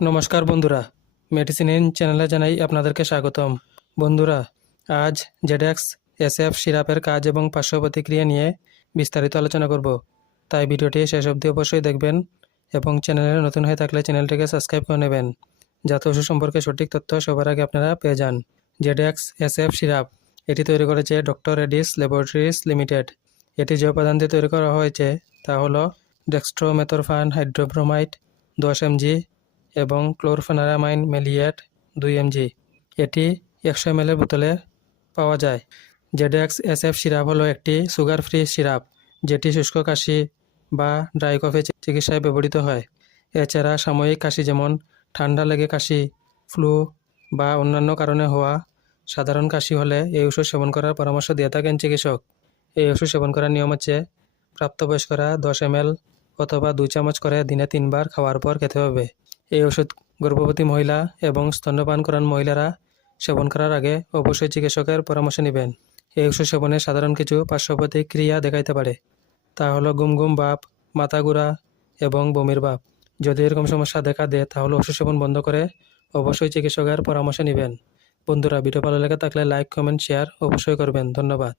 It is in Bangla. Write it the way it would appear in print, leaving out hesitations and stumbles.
নমস্কার বন্ধুরা, মেডিসিন ইন চ্যানেলে জানাই আপনাদেরকে স্বাগতম। বন্ধুরা, আজ জেডেক্স এসএফ সিরাপের কাজ এবং পার্শ্ব প্রতিক্রিয়া নিয়ে বিস্তারিত আলোচনা করব। তাই ভিডিওটি শেষ অবধি অবশ্যই দেখবেন এবং চ্যানেলে নতুন হয়ে থাকলে চ্যানেলটিকে সাবস্ক্রাইব করে নেবেন, যাতে ওষুধ সম্পর্কে সঠিক তথ্য সবার আগে আপনারা পেয়ে যান। জেডেক্স এসএফ সিরাপ এটি তৈরি করেছে ডক্টর রেডিস ল্যাবরেটরিজ লিমিটেড। এটি যে উপাদান দিয়ে তৈরি করা হয়েছে তা হলো ডেক্সট্রোমেথরফান হাইড্রোব্রোমাইড 10 mg এবং ক্লোরফেনারামাইন মেলিয়েট 2 mg। এটি 100 ml বোতলে পাওয়া যায়। জেডেক্স এসএফ সিরাপ হলো একটি সুগার ফ্রি সিরাপ, যেটি শুষ্ক কাশি বা ড্রাই কফে চিকিৎসায় ব্যবহৃত হয়। এছাড়া সাময়িক কাশি যেমন ঠান্ডা লেগে কাশি, ফ্লু বা অন্যান্য কারণে হওয়া সাধারণ কাশি হলে এই ওষুধ সেবন করার পরামর্শ দিয়ে থাকেন চিকিৎসক। এই ওষুধ সেবন করার নিয়ম হচ্ছে প্রাপ্তবয়স্করা 10 ml অথবা 2 চামচ করে দিনে 3 বার খাওয়ার পর খেতে হবে। এই ওষুধ গর্ভবতী মহিলা এবং স্তন্যপান করান মহিলারা সেবন করার আগে অবশ্যই চিকিৎসকের পরামর্শ নেবেন। এই ওষুধ সেবনে সাধারণ কিছু পার্শ্ব প্রতিক্রিয়া দেখাইতে পারে, তা হলো ঘুম ঘুম ভাব, মাথা ঘোরা এবং বমির ভাব। যদি এরকম সমস্যা দেখা দেয় তাহলে ওষুধ সেবন বন্ধ করে অবশ্যই চিকিৎসকের পরামর্শ নেবেন। বন্ধুরা, ভিডিও ভালো লেগে থাকলে লাইক, কমেন্ট, শেয়ার অবশ্যই করবেন। ধন্যবাদ।